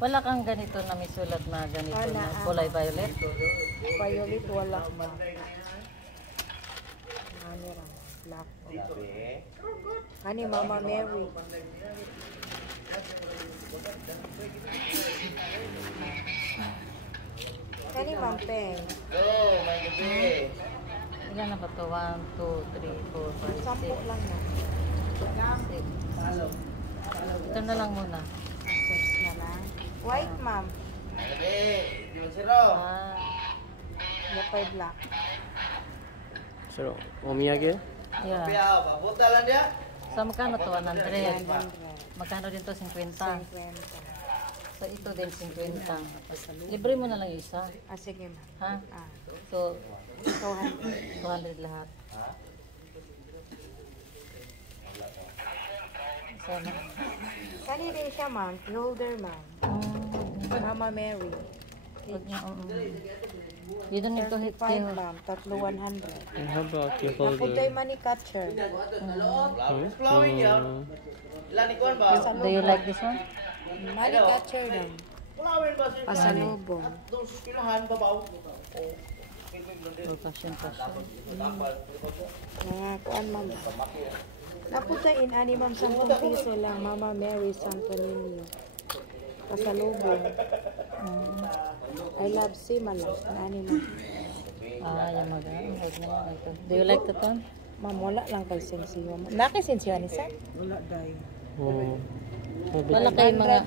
Wala kang ganito na may sulat na ganito na kulay violet? Violet wala ba? Ano lang, black. Ani Mama Mary. Kani Mampeng. Ilan na ba ito? 1, 2, 3, 4, 5, 6. Sampo lang na. 6. Ito na lang muna. 6 na lang. White, ma'am. Ah, Yapay black. So, omiyage? yeah. So, magkano to? 100. Magkano din to? 50. 50. So, ito din 50. Libre mo na lang yung isa. Ah, sige ma'am. Ha? Ah, So, 200. 200 lahat. Sana. Kani rin siya ma'am. Holder ma'am. Mama Mary. Wag niya, you don't need to hit 5 ma'am. Tatlo 100. And how about the Napuntoy holder? money catcher. Do you like this one? Money catcher lang. Pasalubong. Or passion. Mga kuan ma'am. Napuntoy ani ma'am 10 piso lang. Mama Mary Santo Niño. Pasalubong. I love Simala. Ani ma'am. Ah, yung maganda. Like na yan. Ito. Do you like that one? Ma'am, wala lang kay sensiyo. Naki sensiyo ni sa? Wala day. Oh. Wala kayong mga...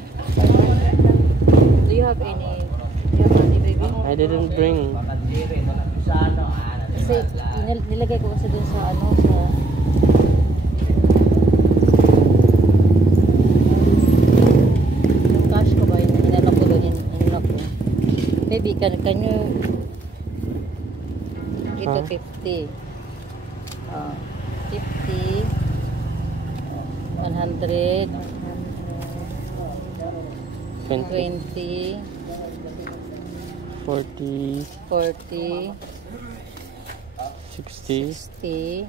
Do you have any money, baby? I didn't bring. Kasi nilagay ko kasi dun sa ano, sa... Yung cash ko ba, yung inanap ko dun, inanap ko. Baby, can you... Ito, 50. 50. 100. 20. 40, 40. 60, 60.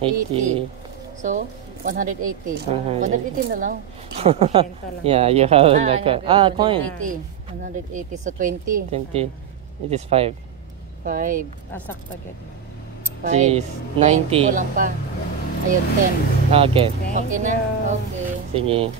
80. So, 180. 180. 180 na lang. Yeah, you have like a coin. 180. So, 20. 20. It is 5. 5. Asak taget. 5. Jeez, 90. Kulang pa. Ayun, 10. Okay. Okay na? Okay. Sige.